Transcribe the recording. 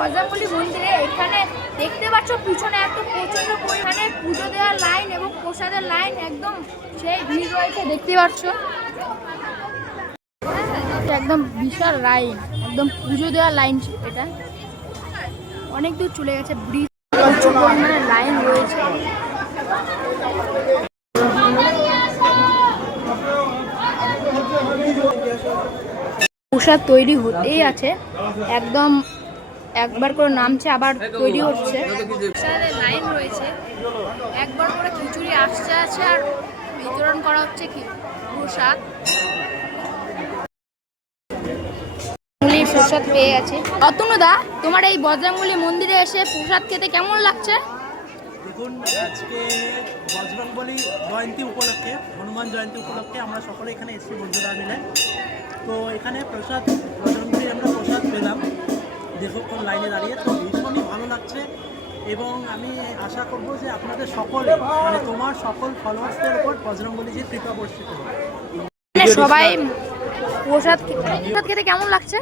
বজরংবলী মন্দিরে। এখানে দেখতে পাচ্ছ পিছনে এত প্রচন্ড পরিমাণে পুজো দেওয়ার লাইন এবং প্রসাদের লাইন, একদম সেই ভিড় রয়েছে দেখতে পাচ্ছ। একদম বিশাল লাইন, একদম পুজো দেওয়ার লাইন। এটা অনেক দূর চলে গেছে, ব্রিজ প্রচুর পরিমাণে লাইন রয়েছে। প্রসাদ তৈরি হতেই আছে, একদম একবার করে নামছে আবার তৈরি হচ্ছে। প্রসাদের লাইন রয়েছে, একবার করে খিচুড়ি আসছে আছে আর বিতরণ করা হচ্ছে প্রসাদ। প্রসাদ পেয়ে গেছে। অতনুদা, তোমার এই বজরংবলী মন্দিরে এসে প্রসাদ খেতে কেমন লাগছে? দেখুন, আজকে বজরংবলী জয়ন্তী উপলক্ষে, হনুমান জয়ন্তী উপলক্ষে আমরা সকলে এখানে এসেছি বন্ধুরা মিলে। তো এখানে প্রসাদ বজরংবলীর আমরা প্রসাদ পেলাম দীর্ঘক্ষণ লাইনে দাঁড়িয়ে, তো ভীষণই ভালো লাগছে। এবং আমি আশা করব যে আপনাদের সকলে, মানে তোমার সকল ফলোয়ার্সদের উপর বজরংবলীজির কৃপা বর্ষিত হবে। সবাই প্রসাদ খেতে কেমন লাগছে?